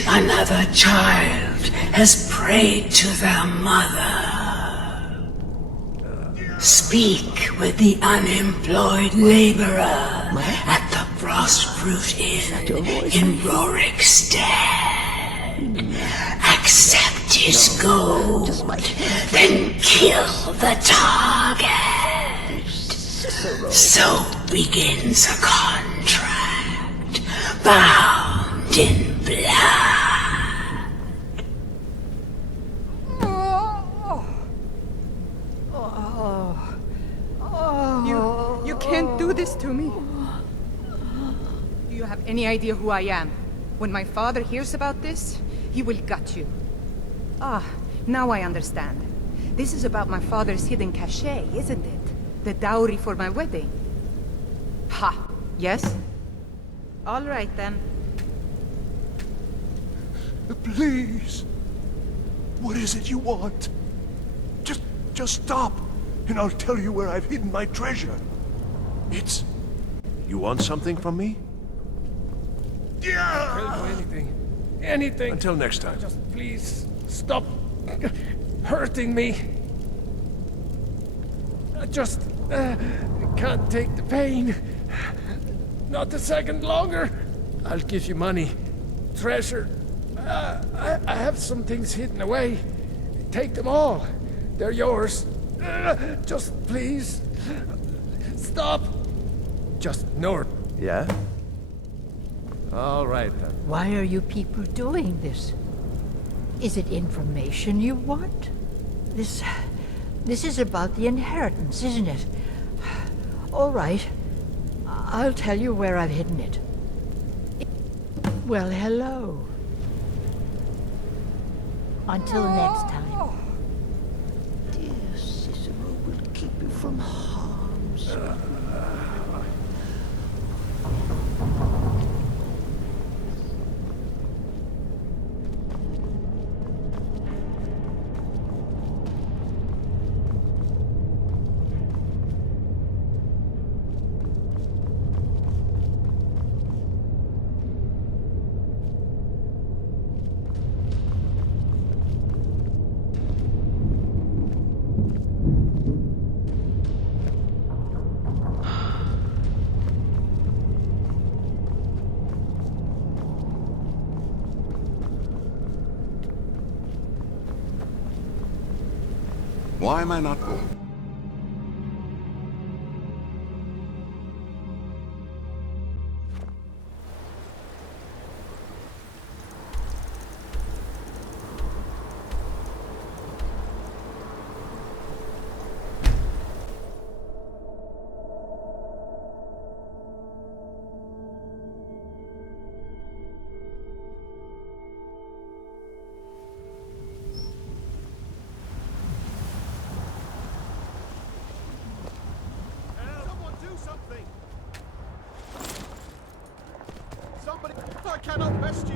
Yet another child has prayed to their mother. Speak with the unemployed laborer at the Frostbrute Inn in Rorikstead. Accept his gold, then kill the target. So begins a contract bound in blood. You can't do this to me. Do you have any idea who I am? When my father hears about this, he will gut you. Ah, now I understand. This is about my father's hidden cachet, isn't it? The dowry for my wedding. Ha! Yes? All right then. Please. What is it you want? Just stop, and I'll tell you where I've hidden my treasure. It's... You want something from me? Yeah! I'll do anything. Anything. Until next time. Just please stop hurting me. I just can't take the pain. Not a second longer. I'll give you money. Treasure. I have some things hidden away. Take them all. They're yours. Just please. Stop. Just Nord. Yeah? All right then. Why are you people doing this? Is it information you want? This is about the inheritance, isn't it? All right. I'll tell you where I've hidden it. Well, hello. Until next time. Dear Cicero will keep you from harm. Why am I not born? Somebody... I cannot best you!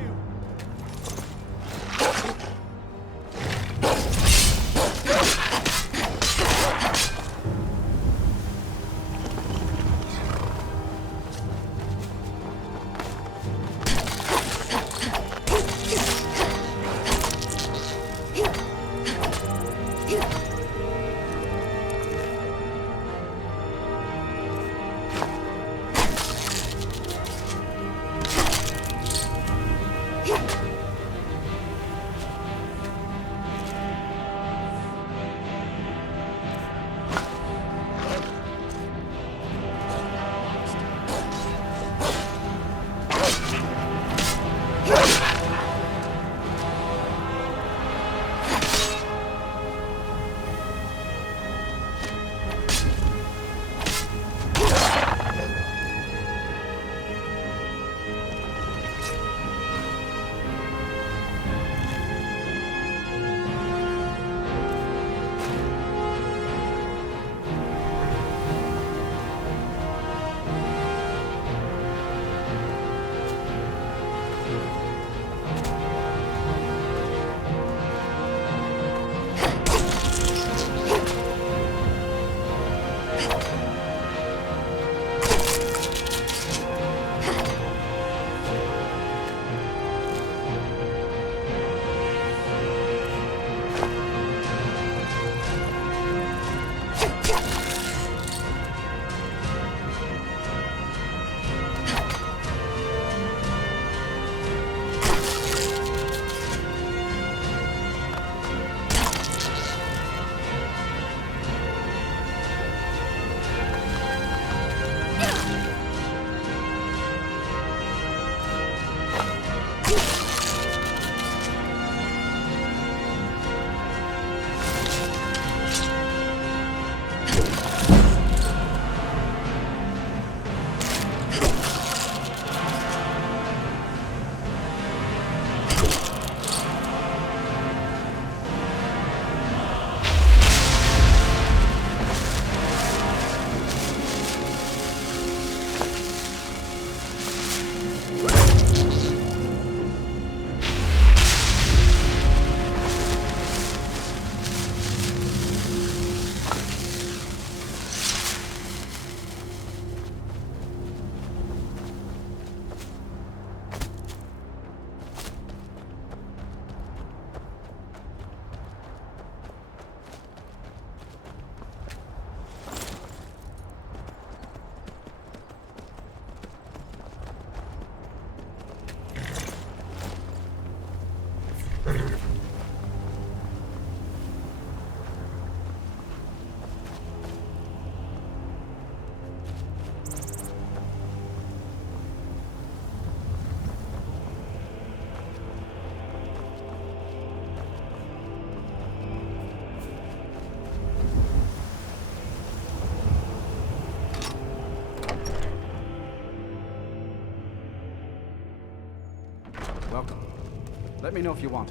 Let me know if you want.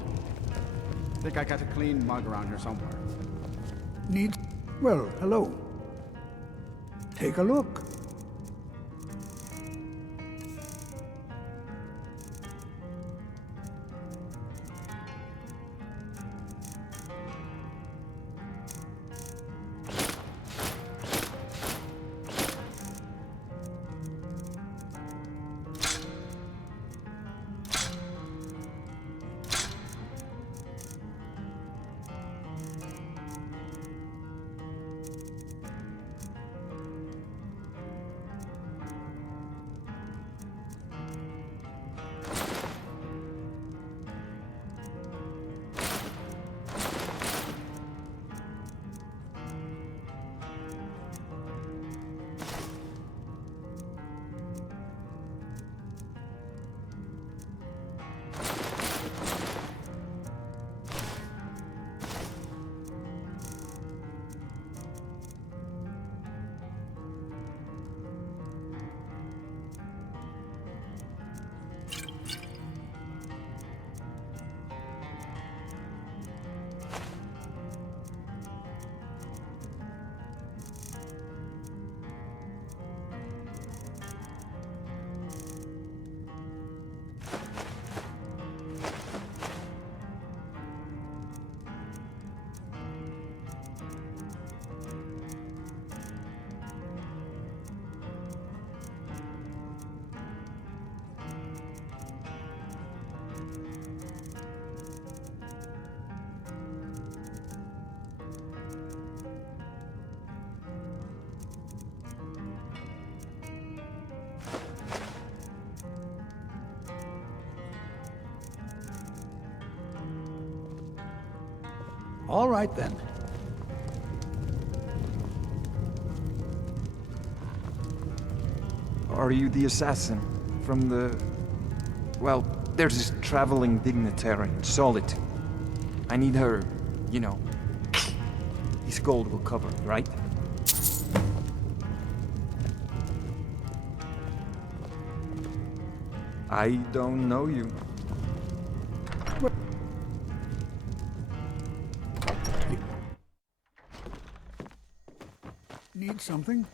Think I got a clean mug around here somewhere. Need... Well, hello. Take a look. All right, then. Are you the assassin from the... Well, there's this traveling dignitary in Solitude. I need her, you know. His gold will cover it, right? I don't know you. Need something?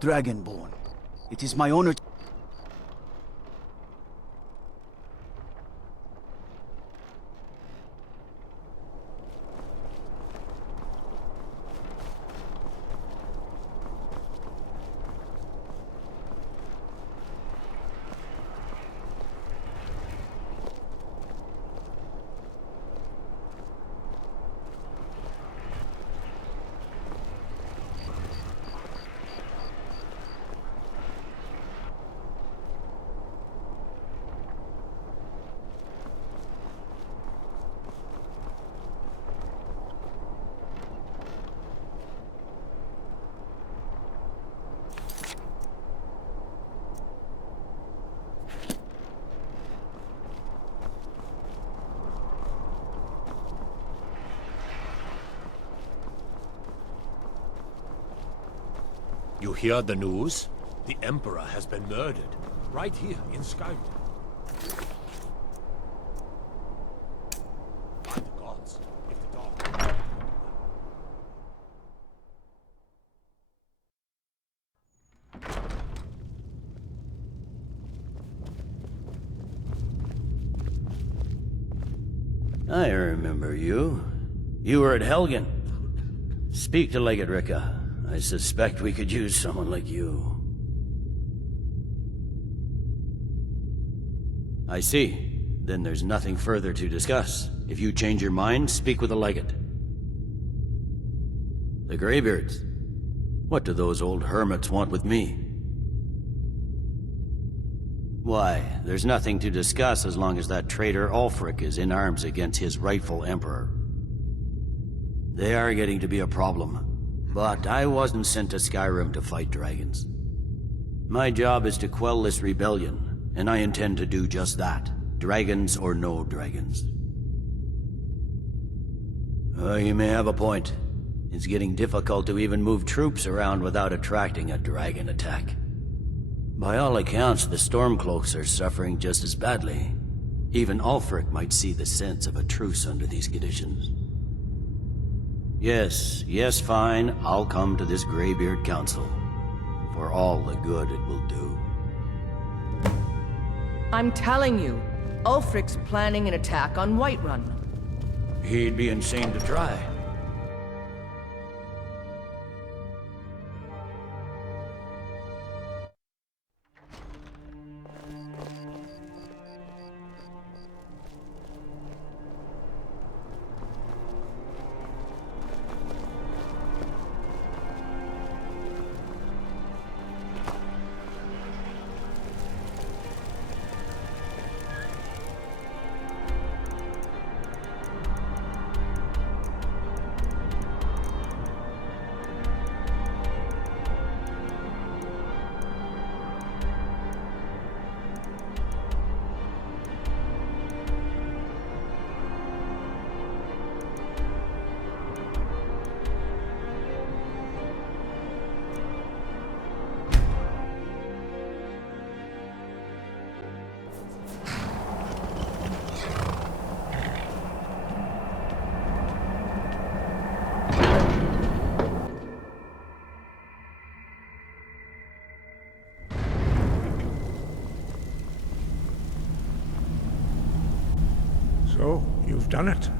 Dragonborn. It is my honor. You hear the news? The Emperor has been murdered. Right here in Skyrim. I remember you. You were at Helgen. Speak to Legate Ricka. I suspect we could use someone like you. I see. Then there's nothing further to discuss. If you change your mind, speak with the Legate. The Greybeards. What do those old hermits want with me? Why, there's nothing to discuss as long as that traitor Ulfric is in arms against his rightful emperor. They are getting to be a problem. But I wasn't sent to Skyrim to fight dragons. My job is to quell this rebellion, and I intend to do just that. Dragons or no dragons. You may have a point. It's getting difficult to even move troops around without attracting a dragon attack. By all accounts, the Stormcloaks are suffering just as badly. Even Ulfric might see the sense of a truce under these conditions. Yes, fine. I'll come to this Greybeard Council. For all the good it will do. I'm telling you, Ulfric's planning an attack on Whiterun. He'd be insane to try. So, you've done it.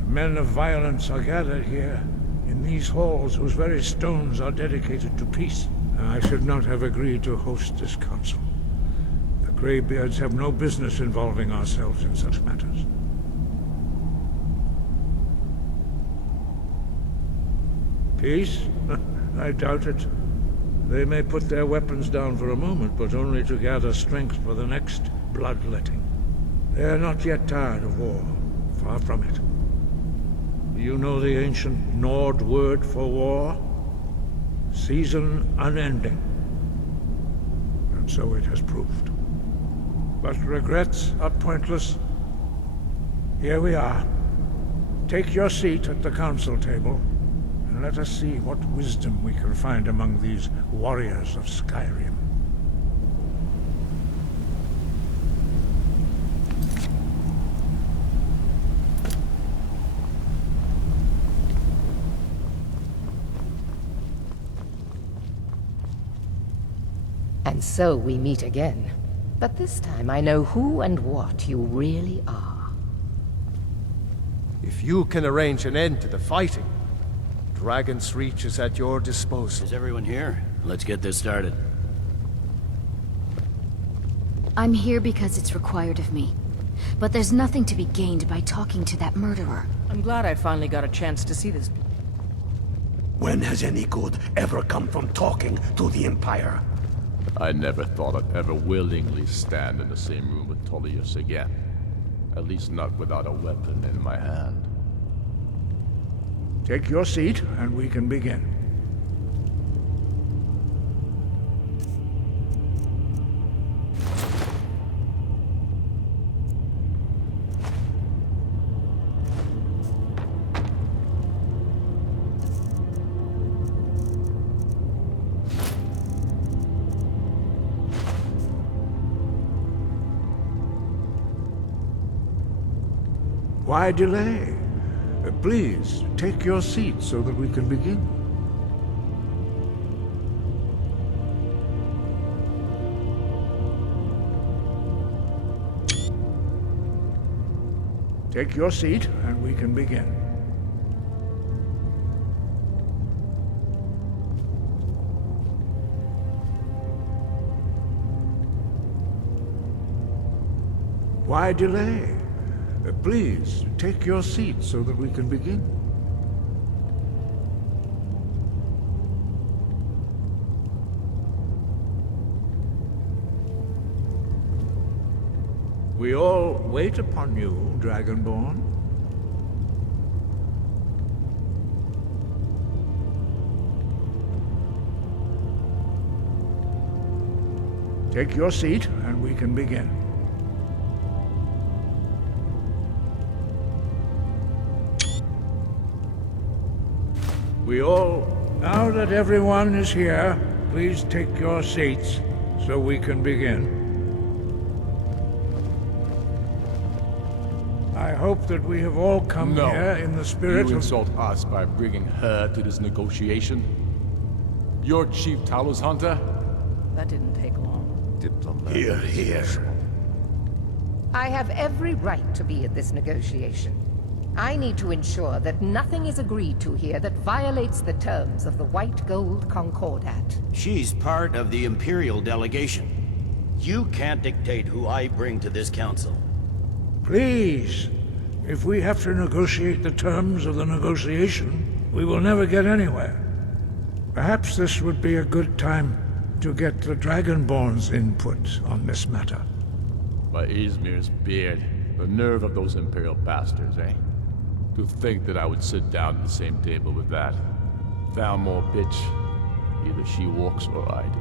The men of violence are gathered here, in these halls whose very stones are dedicated to peace. I should not have agreed to host this council. The Greybeards have no business involving ourselves in such matters. Peace? I doubt it. They may put their weapons down for a moment, but only to gather strength for the next bloodletting. They are not yet tired of war. Far from it. Do you know the ancient Nord word for war? Season unending. And so it has proved. But regrets are pointless. Here we are. Take your seat at the council table, and let us see what wisdom we can find among these warriors of Skyrim. And so we meet again. But this time I know who and what you really are. If you can arrange an end to the fighting, Dragon's Reach is at your disposal. Is everyone here? Let's get this started. I'm here because it's required of me. But there's nothing to be gained by talking to that murderer. I'm glad I finally got a chance to see this. When has any good ever come from talking to the Empire? I never thought I'd ever willingly stand in the same room with Tullius again. At least not without a weapon in my hand. Take your seat, and we can begin. Why delay? Please, take your seat so that we can begin. Take your seat, and we can begin. Why delay? Please, take your seat so that we can begin. We all wait upon you, Dragonborn. Take your seat, and we can begin. Now that everyone is here, please take your seats so we can begin. I hope that we have all come here in the spirit You of... insult us by bringing her to this negotiation? You're Chief Talos Hunter? That didn't take long. Here, here. I have every right to be at this negotiation. I need to ensure that nothing is agreed to here that violates the terms of the White Gold Concordat. She's part of the Imperial delegation. You can't dictate who I bring to this council. Please, if we have to negotiate the terms of the negotiation, we will never get anywhere. Perhaps this would be a good time to get the Dragonborn's input on this matter. By Izmir's beard, the nerve of those Imperial bastards, eh? To think that I would sit down at the same table with that. Thalmor bitch. Either she walks or I do.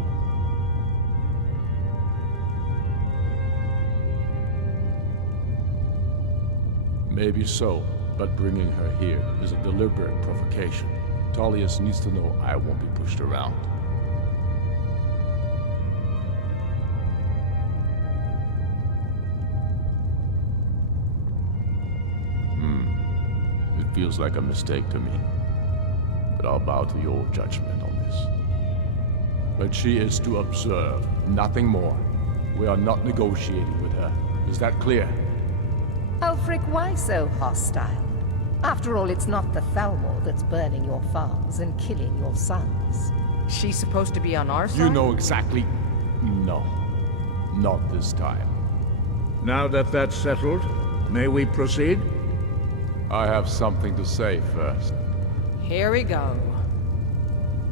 Maybe so, but bringing her here is a deliberate provocation. Tullius needs to know I won't be pushed around. It feels like a mistake to me, but I'll bow to your judgment on this. But she is to observe, nothing more. We are not negotiating with her. Is that clear? Ulfric, why so hostile? After all, it's not the Thalmor that's burning your farms and killing your sons. She's supposed to be on our side? You know exactly... No. Not this time. Now that that's settled, may we proceed? I have something to say first. Here we go.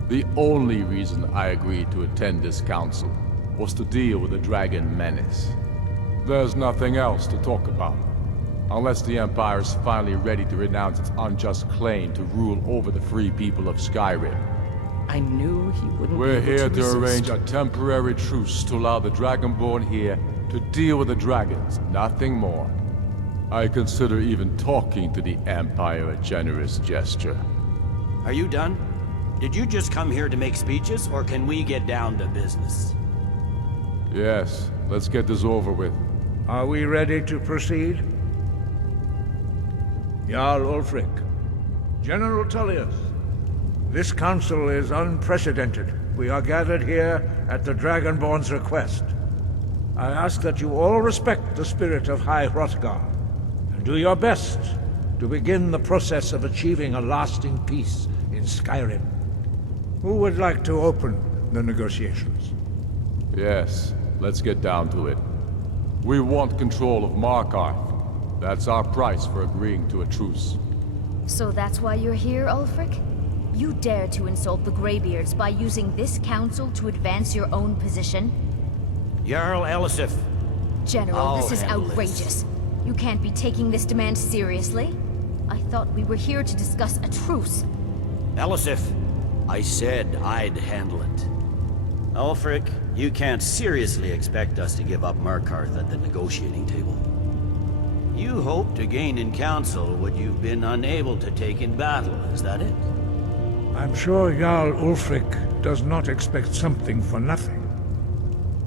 The only reason I agreed to attend this council was to deal with the dragon menace. There's nothing else to talk about. Unless the Empire is finally ready to renounce its unjust claim to rule over the free people of Skyrim. I knew he wouldn't We're be able here to to resist. arrange a temporary truce to allow the Dragonborn here to deal with the dragons, nothing more. I consider even talking to the Empire a generous gesture. Are you done? Did you just come here to make speeches, or can we get down to business? Yes, let's get this over with. Are we ready to proceed? Jarl Ulfric, General Tullius, this council is unprecedented. We are gathered here at the Dragonborn's request. I ask that you all respect the spirit of High Hrothgar, and do your best to begin the process of achieving a lasting peace in Skyrim. Who would like to open the negotiations? Yes, let's get down to it. We want control of Markarth. That's our price for agreeing to a truce. So that's why you're here, Ulfric? You dare to insult the Greybeards by using this council to advance your own position? Jarl Elisif. General, this is handle this. outrageous. You can't be taking this demand seriously. I thought we were here to discuss a truce. Elisif, I said I'd handle it. Ulfric, you can't seriously expect us to give up Markarth at the negotiating table. You hoped to gain in council what you've been unable to take in battle, is that it? I'm sure Jarl Ulfric does not expect something for nothing.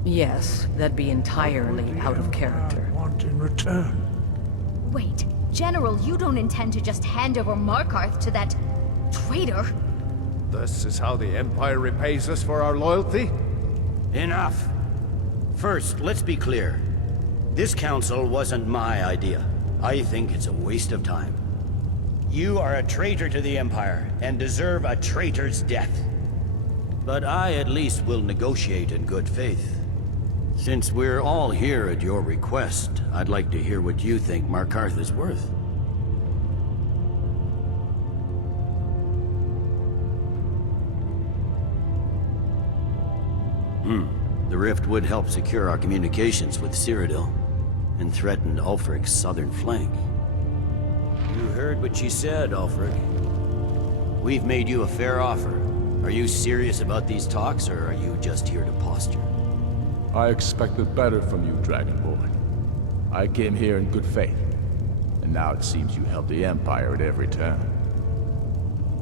Yes, that'd be entirely out of character. Want in return? Wait, General, you don't intend to just hand over Markarth to that traitor? This is how the Empire repays us for our loyalty? Enough. First, let's be clear. This council wasn't my idea. I think it's a waste of time. You are a traitor to the Empire, and deserve a traitor's death. But I at least will negotiate in good faith. Since we're all here at your request, I'd like to hear what you think Markarth is worth. The rift would help secure our communications with Cyrodiil, and threatened Ulfric's southern flank. You heard what she said, Ulfric. We've made you a fair offer. Are you serious about these talks, or are you just here to posture? I expected better from you, Dragonborn. I came here in good faith, and now it seems you help the Empire at every turn.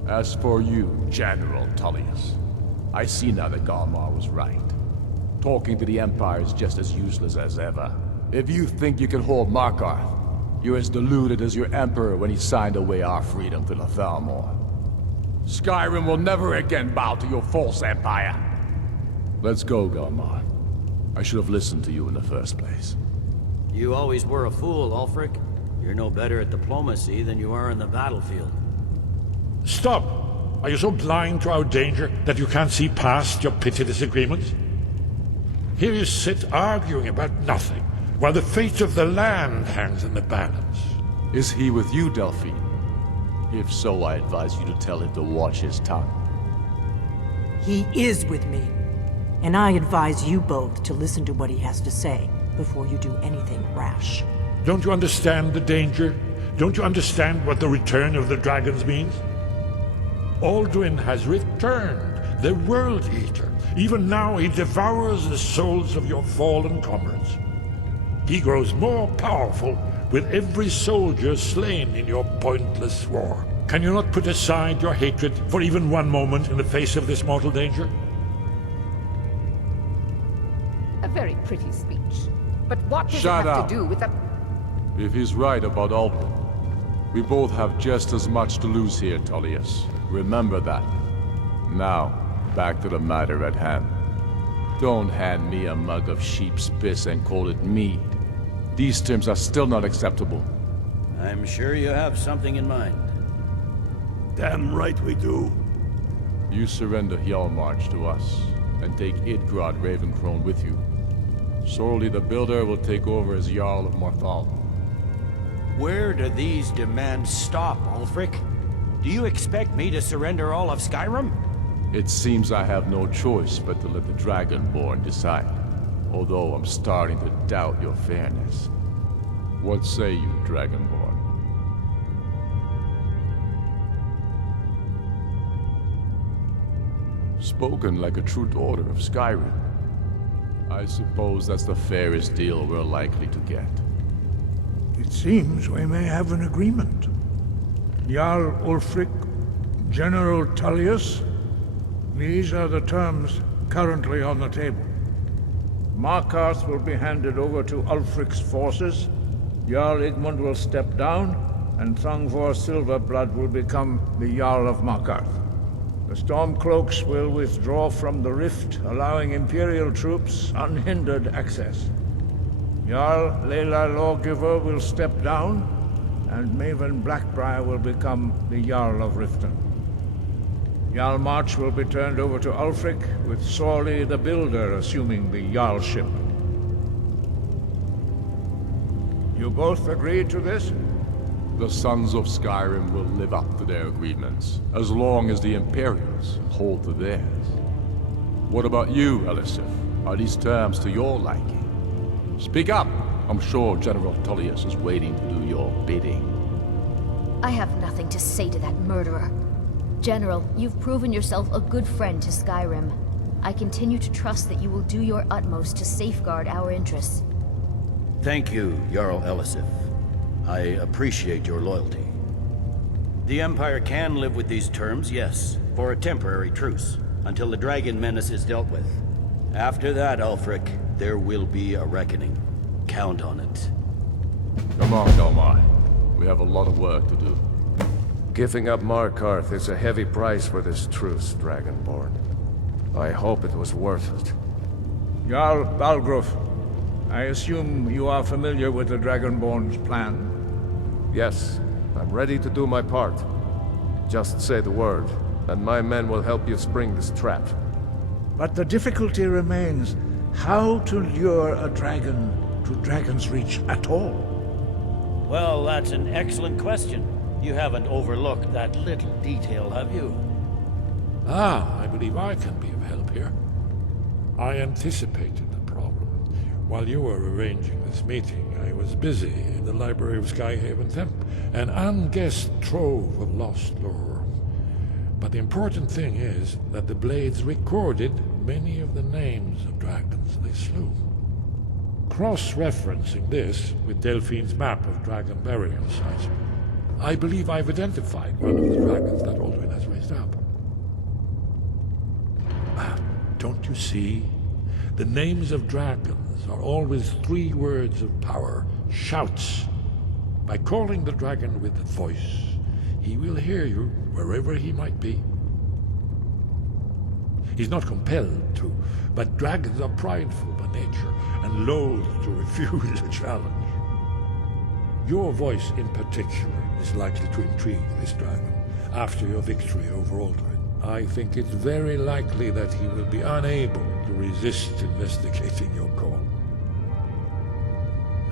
As for you, General Tullius, I see now that Galmar was right. Talking to the Empire is just as useless as ever. If you think you can hold Markarth, you're as deluded as your Emperor when he signed away our freedom to the Thalmor. Skyrim will never again bow to your false empire. Let's go, Galmar. I should have listened to you in the first place. You always were a fool, Ulfric. You're no better at diplomacy than you are in the battlefield. Stop! Are you so blind to our danger that you can't see past your petty disagreements? Here you sit arguing about nothing, while the fate of the land hangs in the balance. Is he with you, Delphine? If so, I advise you to tell him to watch his tongue. He is with me, and I advise you both to listen to what he has to say before you do anything rash. Don't you understand the danger? Don't you understand what the return of the dragons means? Alduin has returned, the World Eater. Even now he devours the souls of your fallen comrades. He grows more powerful with every soldier slain in your pointless war. Can you not put aside your hatred for even one moment in the face of this mortal danger? A very pretty speech. But what does Shut it have up. to do with the... If he's right about Alden, we both have just as much to lose here, Tullius. Remember that. Now, back to the matter at hand. Don't hand me a mug of sheep's piss and call it mead. These terms are still not acceptable. I'm sure you have something in mind. Damn right we do. You surrender Hjalmarch to us, and take Idgrod Ravencrone with you. Sorli the Builder will take over as Jarl of Morthal. Where do these demands stop, Ulfric? Do you expect me to surrender all of Skyrim? It seems I have no choice but to let the Dragonborn decide. Although I'm starting to doubt your fairness. What say you, Dragonborn? Spoken like a true daughter of Skyrim. I suppose that's the fairest deal we're likely to get. It seems we may have an agreement. Jarl Ulfric, General Tullius, these are the terms currently on the table. Markarth will be handed over to Ulfric's forces, Jarl Igmund will step down, and Thangvor Silverblood will become the Jarl of Markarth. The Stormcloaks will withdraw from the rift, allowing Imperial troops unhindered access. Jarl Leila Lawgiver will step down, and Maven Blackbriar will become the Jarl of Riften. Hjalmarch will be turned over to Ulfric, with Sorli the Builder assuming the Jarlship. You both agree to this? The Sons of Skyrim will live up to their agreements, as long as the Imperials hold to theirs. What about you, Elisif? Are these terms to your liking? Speak up! I'm sure General Tullius is waiting to do your bidding. I have nothing to say to that murderer. General, you've proven yourself a good friend to Skyrim. I continue to trust that you will do your utmost to safeguard our interests. Thank you, Jarl Elisif. I appreciate your loyalty. The Empire can live with these terms, yes, for a temporary truce, until the dragon menace is dealt with. After that, Ulfric, there will be a reckoning. Count on it. Come on, Galmar. We have a lot of work to do. Giving up Markarth is a heavy price for this truce, Dragonborn. I hope it was worth it. Jarl Balgruuf, I assume you are familiar with the Dragonborn's plan? Yes, I'm ready to do my part. Just say the word, and my men will help you spring this trap. But the difficulty remains how to lure a dragon to Dragon's Reach at all. Well, that's an excellent question. You haven't overlooked that little detail, have you? Ah, I believe I can be of help here. I anticipated the problem. While you were arranging this meeting, I was busy in the library of Skyhaven Temple, an unguessed trove of lost lore. But the important thing is that the Blades recorded many of the names of dragons they slew. Cross-referencing this with Delphine's map of dragon burial sites, I believe I've identified one of the dragons that Alduin has raised up. Don't you see? The names of dragons are always 3 words of power, shouts. By calling the dragon with the voice, he will hear you wherever he might be. He's not compelled to, but dragons are prideful by nature and loath to refuse a challenge. Your voice in particular is likely to intrigue this dragon after your victory over Alduin. I think it's very likely that he will be unable to resist investigating your call.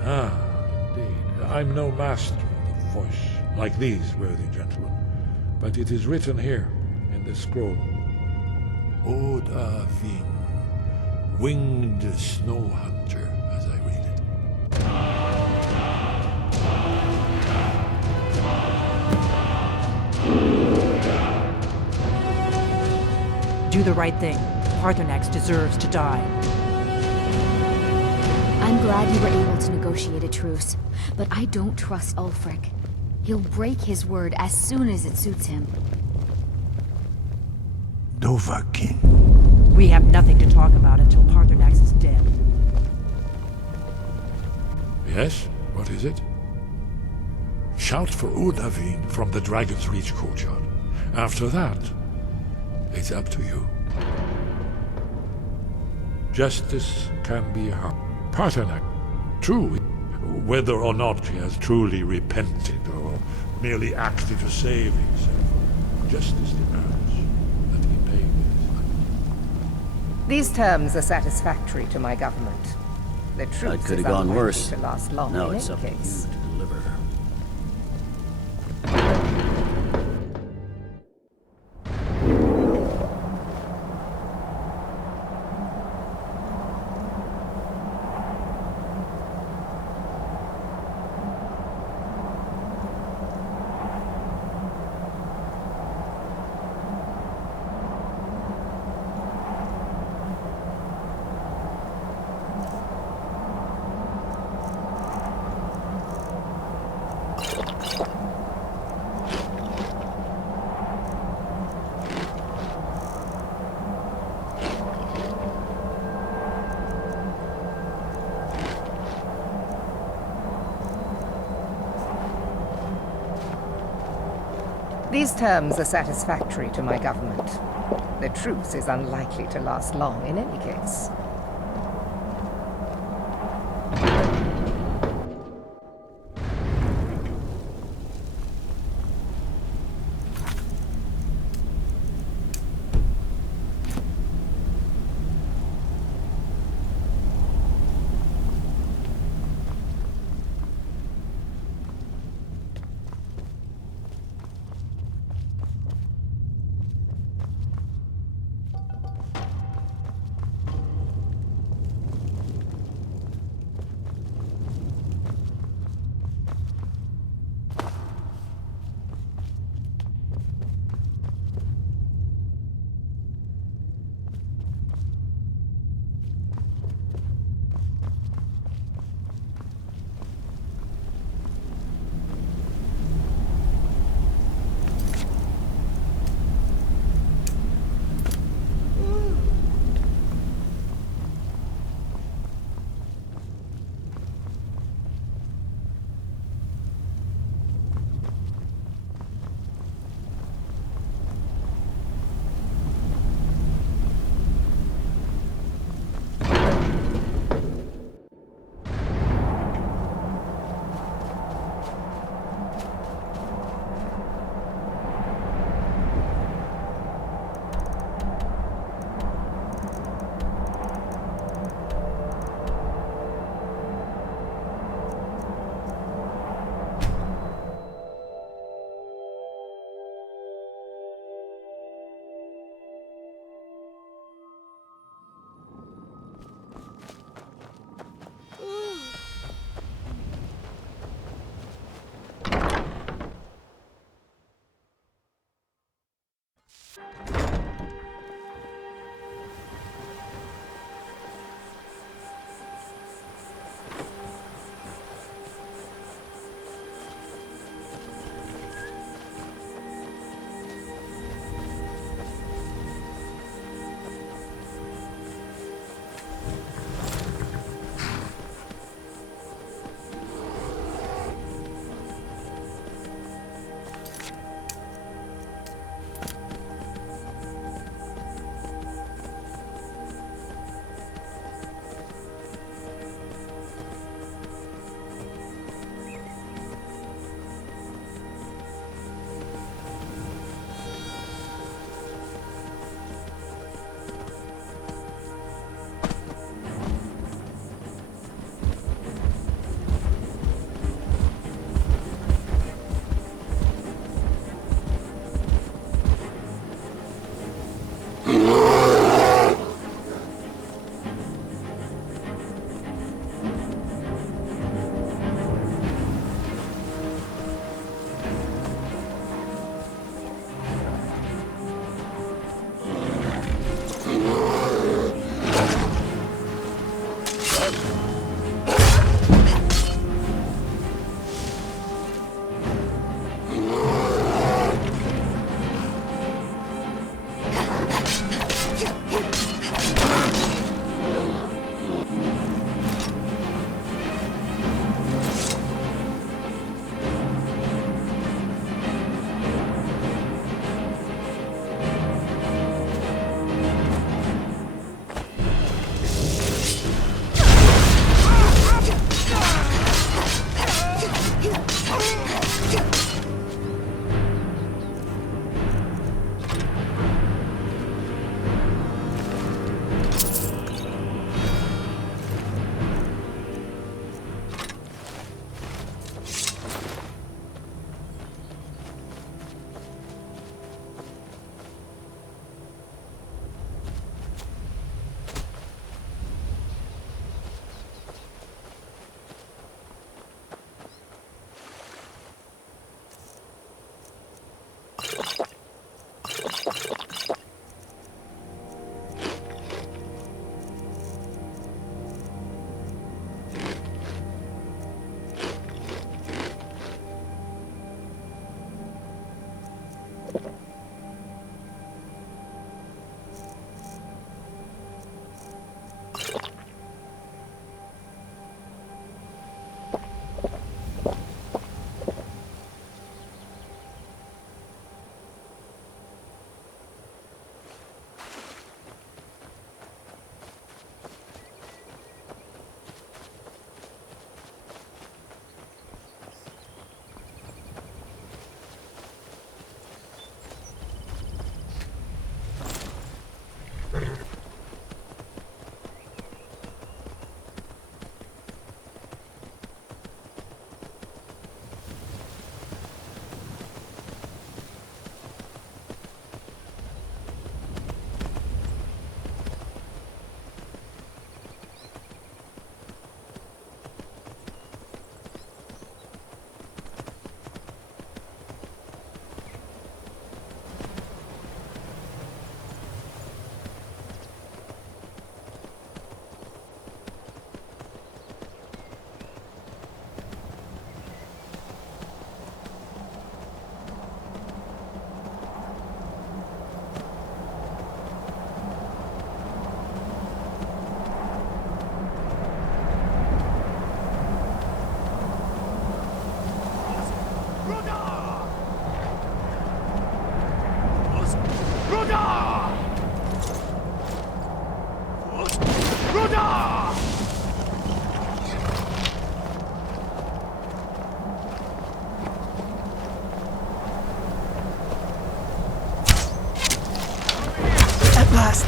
Ah, indeed. I'm no master of the voice, like these worthy gentlemen, but it is written here in this scroll. Oda Ving, winged snow hunter, as I read it. Do the right thing. Parthenax deserves to die. I'm glad you were able to negotiate a truce, but I don't trust Ulfric. He'll break his word as soon as it suits him. Dovahkiin. We have nothing to talk about until Parthenax is dead. Yes? What is it? Shout for Udavin from the Dragon's Reach courtyard. After that, it's up to you. Justice can be hard. Parthenax, true, whether or not he has truly repented or merely acted to save himself, justice demands that he pay with his life. These terms are satisfactory to my government. The truth That could is have gone unlikely worse. to last long Now in it's any up to you case. to deliver. These terms are satisfactory to my government. The truce is unlikely to last long in any case. blast!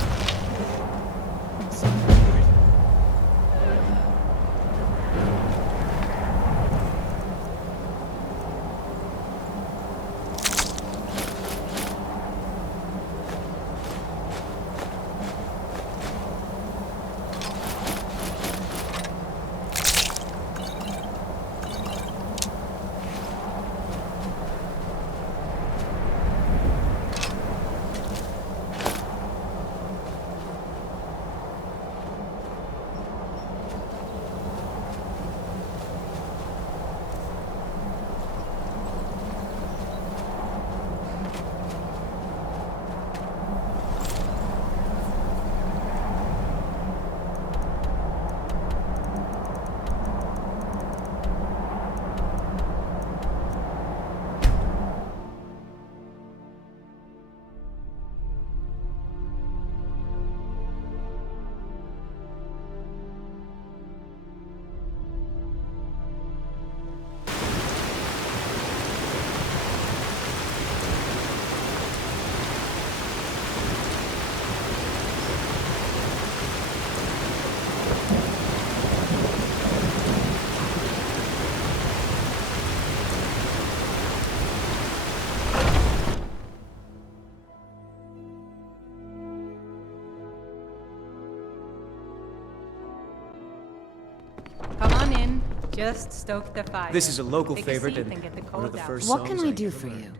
Come on in. Just stoke the fire. This is a local Take favorite seat and get the one cold of the out. first What songs can we I do ever for learned. you?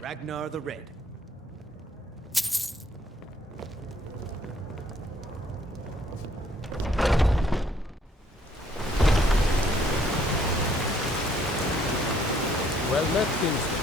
Ragnar the Red. Well met, Kinsman.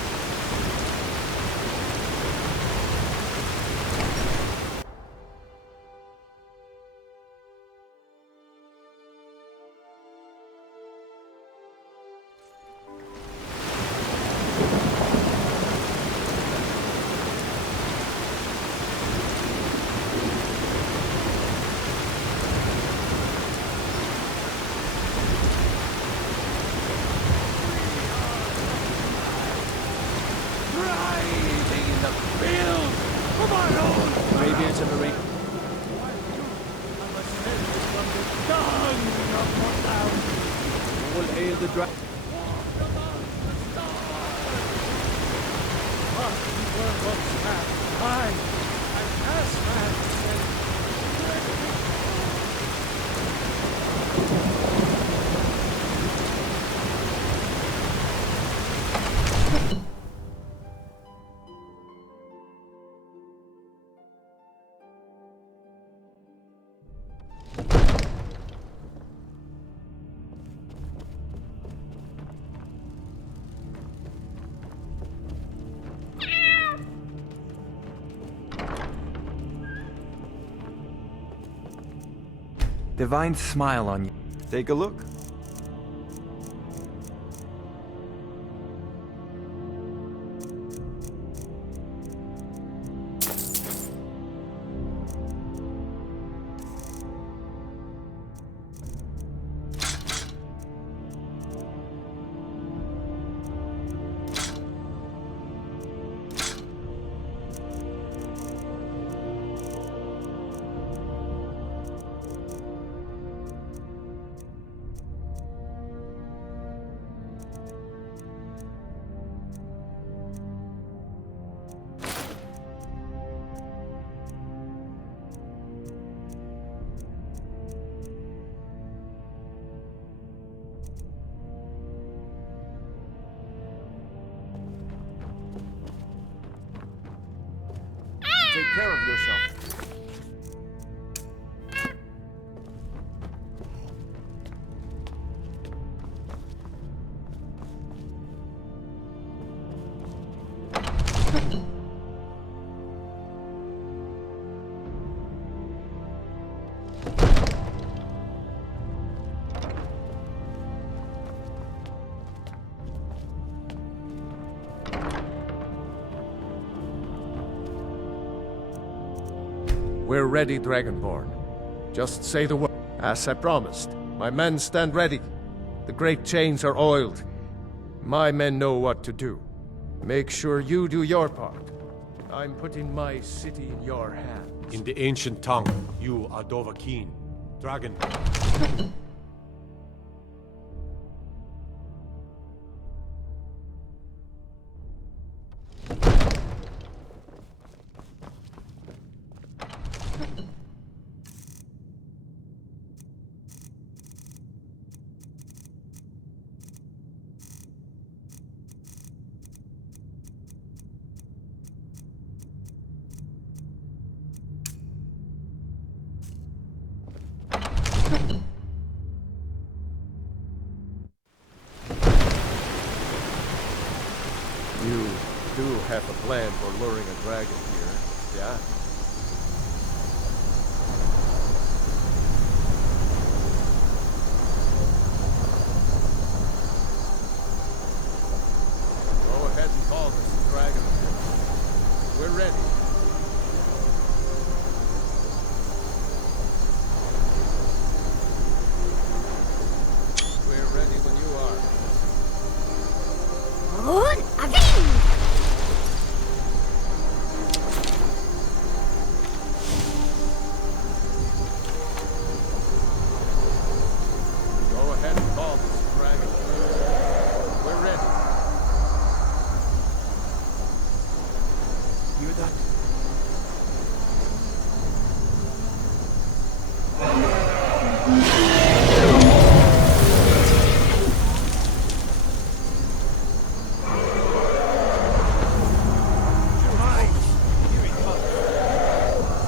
Greybeards of Arabia. All hail the dragon. Divine smile on you. Take a look. Take care of yourself. We're ready, Dragonborn. Just say the word. As I promised, my men stand ready. The great chains are oiled. My men know what to do. Make sure you do your part. I'm putting my city in your hands. In the ancient tongue, you are Dovahkiin, dragon. You do have a plan for luring a dragon here, yeah? Go ahead and call this a dragon. We're ready. We're ready when you are. Go ahead and call this dragon. We're ready. Hear that?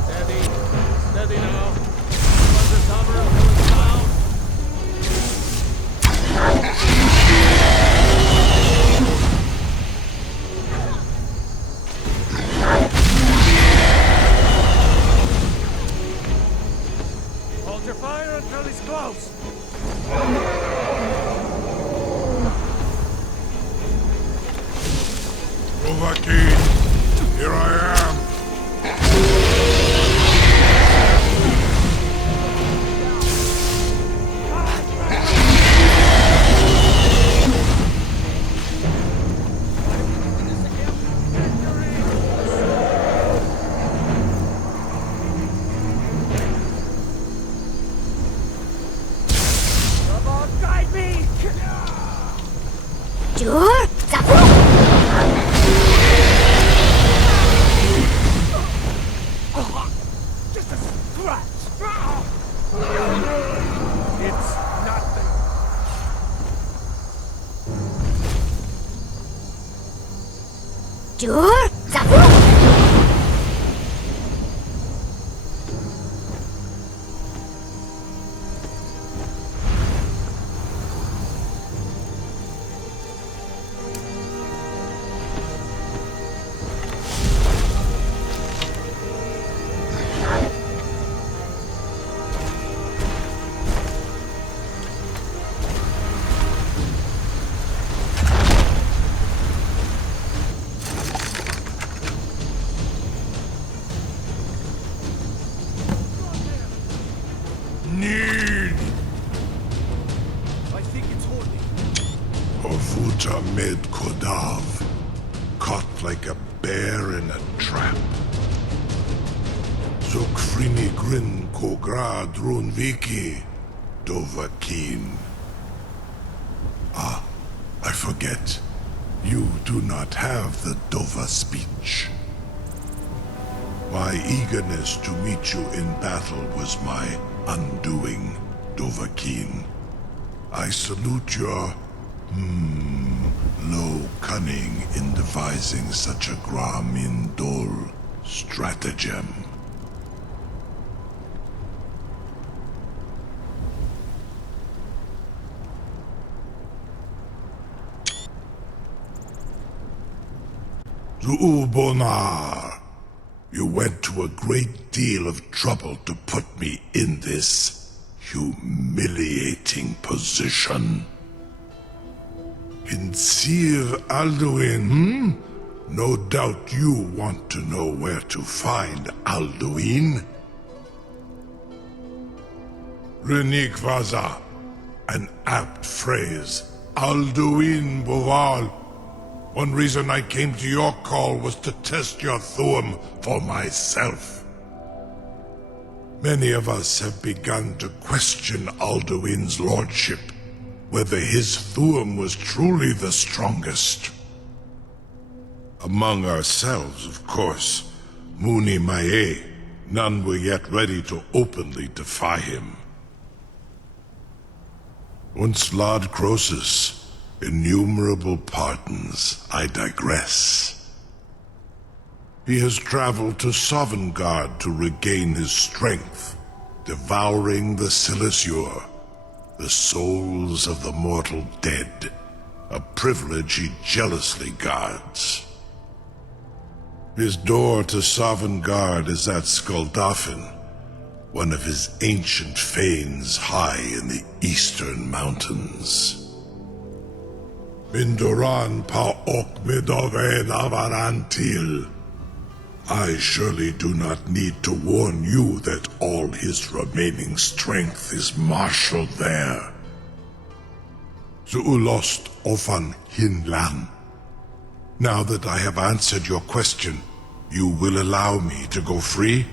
Steady. Steady now. Thunder cover until it's down. Hold your fire until he's close. Dovahkiin, here I am. Come on, guide me! Just a scratch. It's nothing. Need. I think it's holding. Orfuta med Kodav, caught like a bear in a trap. Zokfrini grin kogra drunviki, Dovahkiin. Ah, I forget. You do not have the Dova speech. My eagerness to meet you in battle was my undoing, Dovahkiin. I salute your, low cunning in devising such a Gramin Dol stratagem. Zuubonar, you went to a great deal of trouble to put me in this humiliating position. In Sir Alduin, No doubt you want to know where to find Alduin. Renik Vaza, an apt phrase. Alduin Boval. One reason I came to your call was to test your Thuum for myself. Many of us have begun to question Alduin's lordship, whether his Thuum was truly the strongest. Among ourselves, of course, Muni Mae, none were yet ready to openly defy him. Once Lord Croesus, innumerable pardons, I digress. He has traveled to Sovngarde to regain his strength, devouring the Silesure, the souls of the mortal dead, a privilege he jealously guards. His door to Sovngarde is at Skuldafn, one of his ancient fanes high in the eastern mountains. Mindoran pa ok midove navarantil. I surely do not need to warn you that all his remaining strength is marshaled there. Zuulost ofan hinlan. Now that I have answered your question, you will allow me to go free?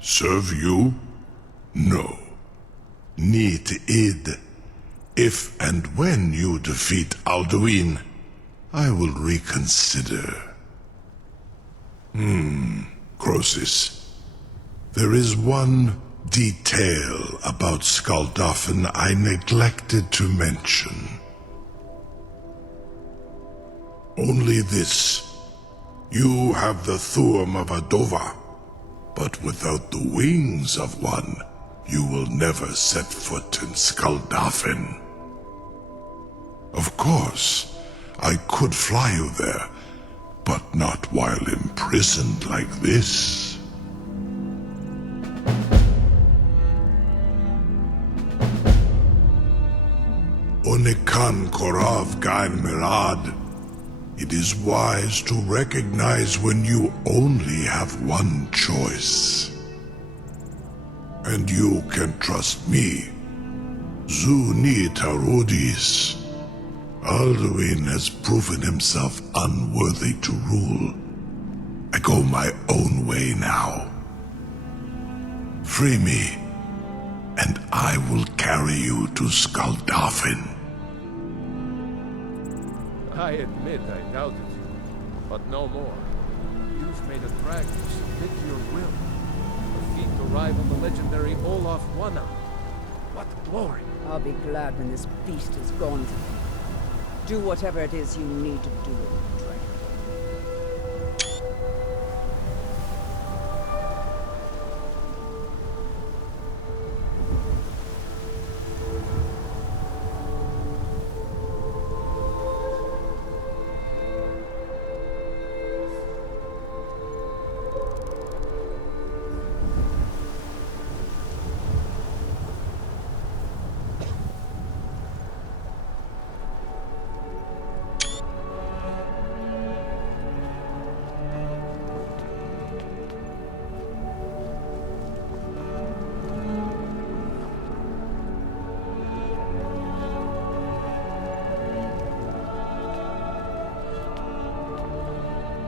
Serve you? No. Need id. If and when you defeat Alduin, I will reconsider. Croesus. There is one detail about Skuldafn I neglected to mention. Only this. You have the Thuum of a Dova, but without the wings of one, you will never set foot in Skuldafn. Of course, I could fly you there, but not while imprisoned like this. Onikan Korav Gain Mirad. It is wise to recognize when you only have one choice. And you can trust me. Zuni Tarudis. Alduin has proven himself unworthy to rule. I go my own way now. Free me, and I will carry you to Skuldafn. I admit I doubted you, but no more. You've made a dragon submit to your will. A feat to rival the legendary Olaf Wana. What glory! I'll be glad when this beast is gone. Do whatever it is you need to do.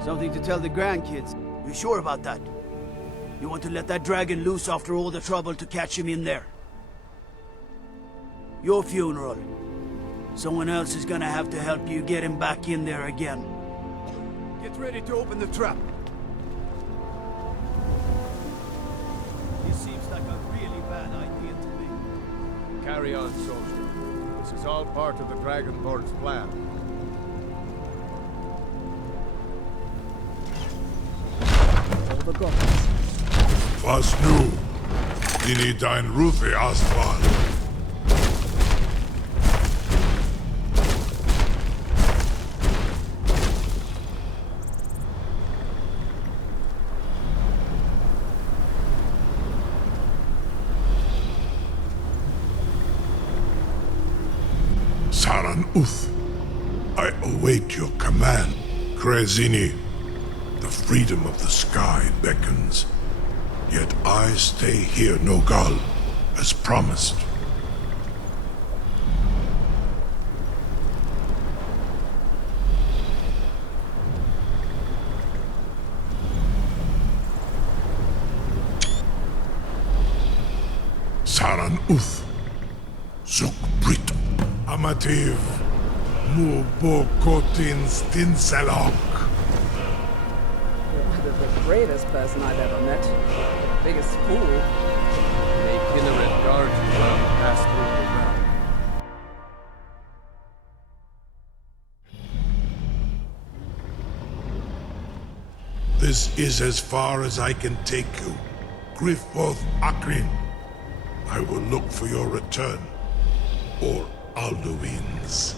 Something to tell the grandkids. You sure about that? You want to let that dragon loose after all the trouble to catch him in there? Your funeral. Someone else is gonna have to help you get him back in there again. Get ready to open the trap. This seems like a really bad idea to me. Carry on, soldier. This is all part of the Dragonborn's plan. Was nu? Dini dein Rufe Astval. Saran Uth, I await your command, Krezini. The freedom of the sky beckons. Yet I stay here, Nogal, as promised. Taran Uth. Zuk Brit. Amativ. Mubokotin Stinselok. You're either the bravest person I've ever met, or the biggest fool. May Kinneret guard you while you pass through the realm. This is as far as I can take you. Griffboth Akrin. I will look for your return. Or Alduin's.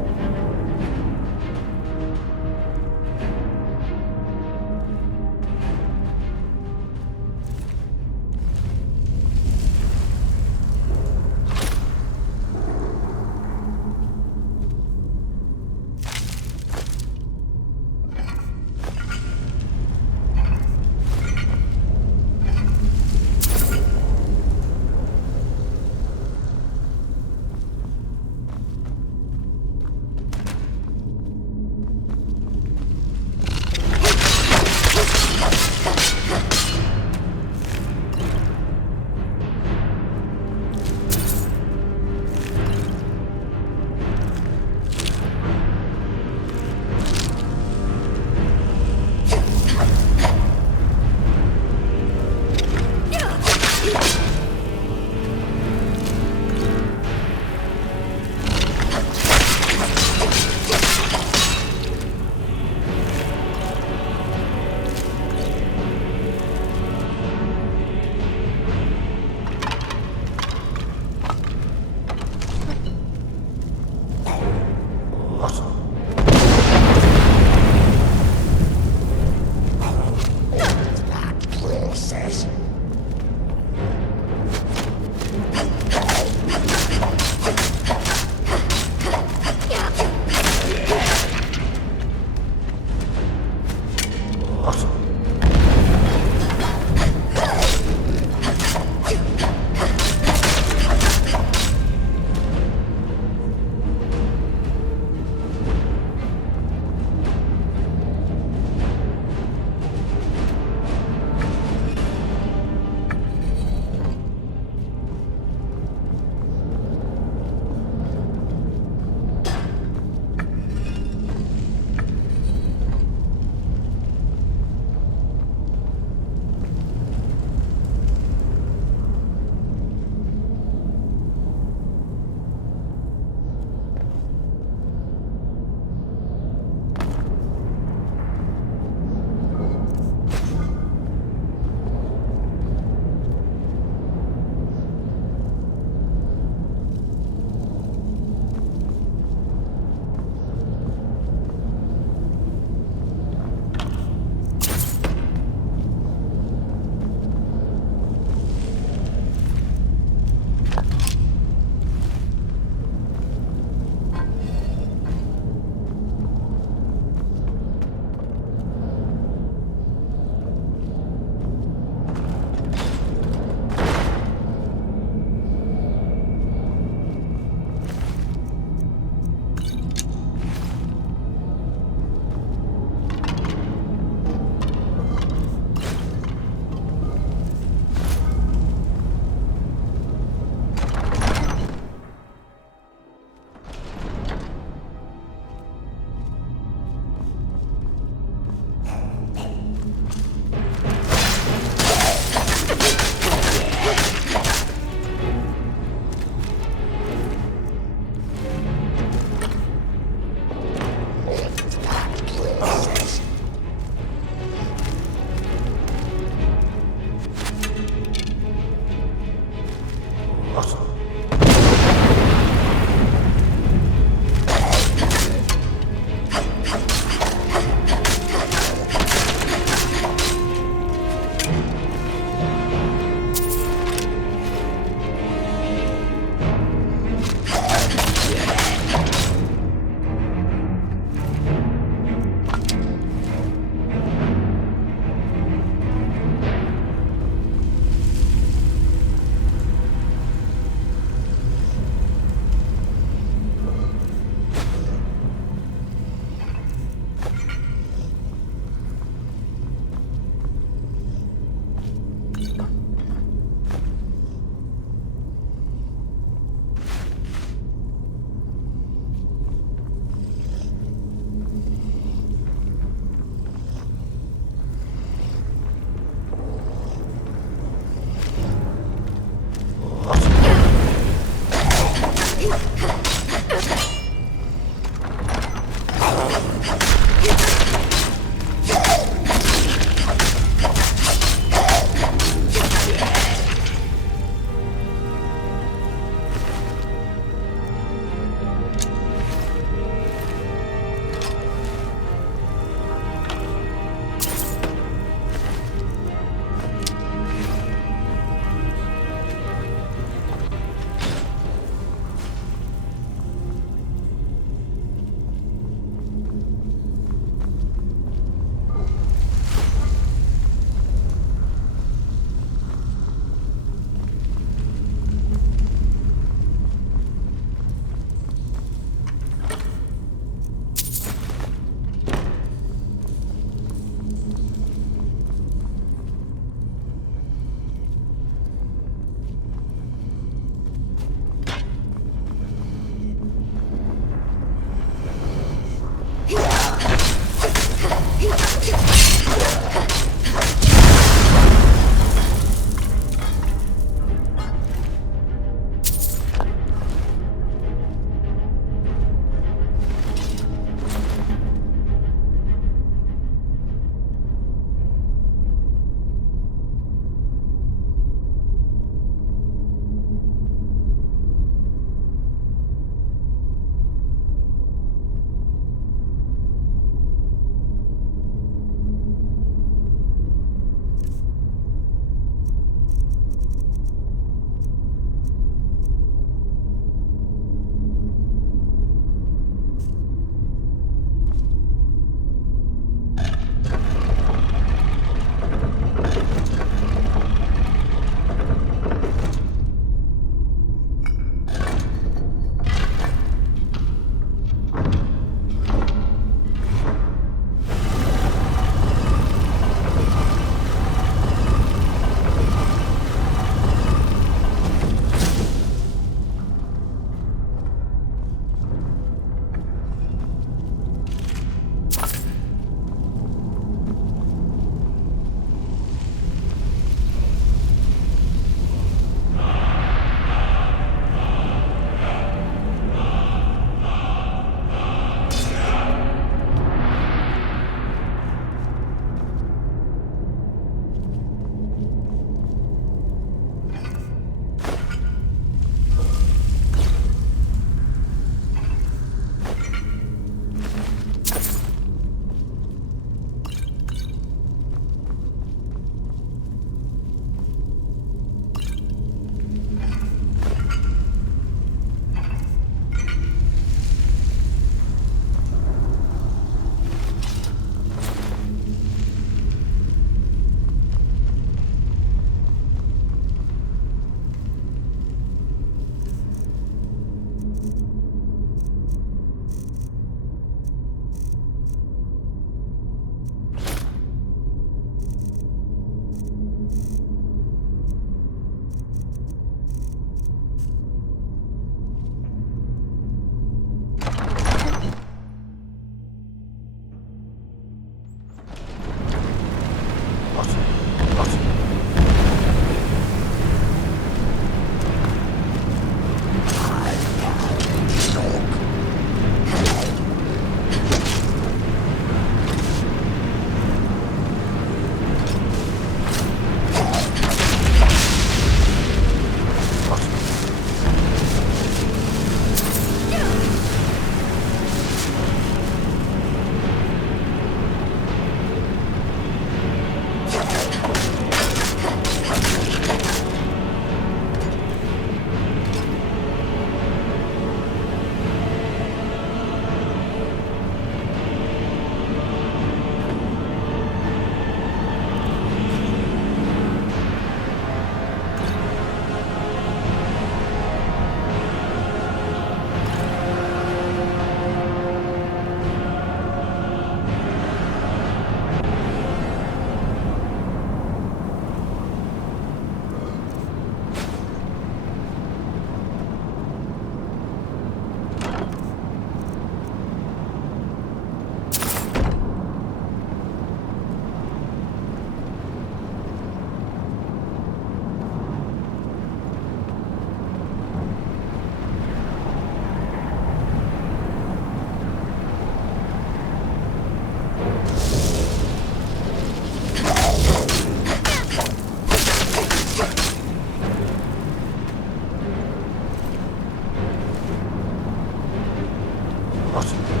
What?